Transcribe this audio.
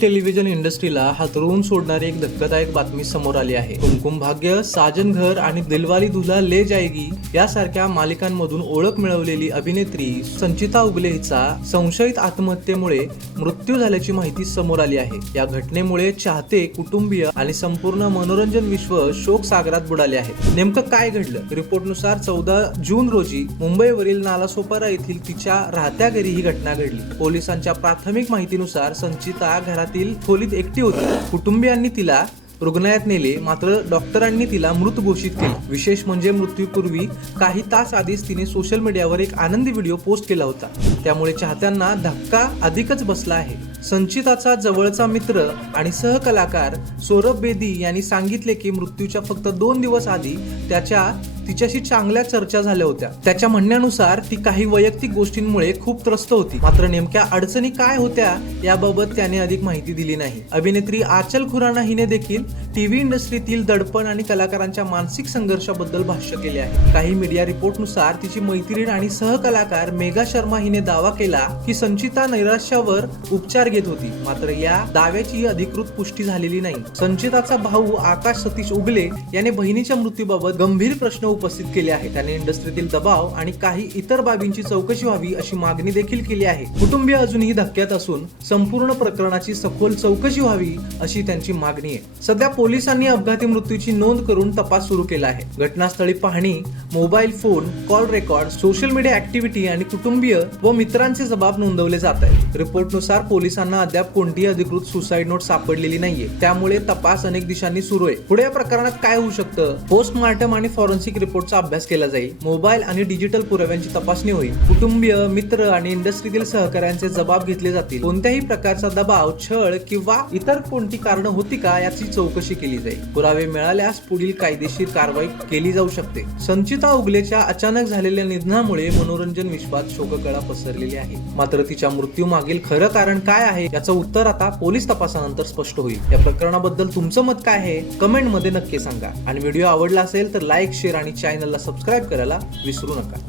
Television इंडस्ट्रीला हादरवून सोडणारी एक धक्कादायक बातमी समोर आली आहे। कुमकुम भाग्य, साजन घर आणि दिलवाली दुल्हा ले जाएगी यासारख्या मालिकांमधून ओळख मिळवलेली अभिनेत्री संचिता उगले हिचा संशयित आत्महत्येमुळे मृत्यू झाल्याची माहिती समोर आली आहे। या घटनेमुळे चाहते, कुटुंबीय आणि संपूर्ण मनोरंजन विश्व शोक सागरात बुडाले आहे। नेमकं काय घडलं? रिपोर्टनुसार 14 जून रोजी मुंबईवरील नालासोपारा येथील तिच्या राहत्या घरी ही घटना घडली। पोलिसांच्या प्राथमिक माहितीनुसार संचिता घरातील खोलीत एकटी होती। कुटुंबियांनी तिला रुग्णालयात नेले, मात्र डॉक्टरांनी तिला मृत घोषित केले। विशेष म्हणजे मृत्यूपूर्वी काही तास आधीच तिने सोशल मीडियावर एक आनंदी व्हिडिओ पोस्ट केला होता। त्यामुळे चाहत्यांना धक्का अधिकच बसला आहे। संचिताचा जवळचा मित्र आणि सहकलाकार सौरभ बेदी यांनी सांगितले की मृत्यूच्या फक्त 2 दिवस आधी तिच्याशी चांगल्या चर्चा झाल्या होत्या। त्याच्या म्हणण्यानुसार ती काही वैयक्तिक गोष्टींमुळे खूप त्रस्त होती, मात्र नेमक्या अडचणी काय होत्या याबाबत त्याने अधिक माहिती दिली नाही। अभिनेत्री आचल खुराना हिने देखील टीव्ही इंडस्ट्रीतील दडपण आणि कलाकारांच्या मानसिक संघर्षाबद्दल भाष्य केले आहे। काही मीडिया रिपोर्टनुसार तिची मैत्रीण आणि सहकलाकार मेघा शर्मा हिने दावा केला की संचिता नैराश्यावर उपचार घेत होती, मात्र या दाव्याची अधिकृत पुष्टी झालेली नाही। संचिताचा भाऊ आकाश सतीश उगले याने बहिणीच्या मृत्यूबाबत गंभीर प्रश्न उपस्थित केले आहे। त्याने इंडस्ट्रीतील दबाव आणि काही इतर बाबींची चौकशी व्हावी अशी मागणी देखील केली आहे। कुटुंबीय अजूनही धक्क्यात असून संपूर्ण प्रकरणाची सखोल चौकशी व्हावी अशी त्यांची मागणी आहे। सध्या पोलिसांनी अपघाती मृत्यूची नोंद करून तपास सुरू केला आहे। घटनास्थळी पाहणी, mobile phone call record, social media activity आणि कुटुंबीय व मित्रांचे जबाब नोंदवले जात आहेत। रिपोर्टनुसार पोलिसांना अद्याप कोणतीही अधिकृत सुसाईड नोट सापडलेली नाहीये, त्यामुळे तपास अनेक दिशांनी सुरू आहे। पुढे या प्रकरणात काय होऊ शकतं? पोस्टमार्टम आणि फॉरेन्सिक रिपोर्टचा अभ्यास केला जाईल। मोबाईल आणि डिजिटल पुराव्यांची तपासणी होईल। कुटुंबीय, मित्र आणि इंडस्ट्रीतील सहकाऱ्यांचे जबाब घेतले जातील। कोणत्याही प्रकारचा दबाव, छळ किंवा इतर कोणती कारणं होती का याची चौकशी केली जाईल। पुरावे मिळाल्यास पुढील कायदेशीर कारवाई केली जाऊ शकते। संचिता उगलेच्या अचानक झालेल्या निधनामुळे मनोरंजन विश्वात शोककळा पसरलेली आहे, मात्र तिच्या मृत्यू मागील खरं कारण काय आहे याचं उत्तर आता पोलीस तपासानंतर स्पष्ट होईल। या प्रकरणाबद्दल तुमचं मत काय आहे कमेंट मध्ये नक्की सांगा आणि व्हिडिओ आवडला असेल तर लाईक, शेअर आणि चॅनलला सबस्क्राईब करायला विसरू नका।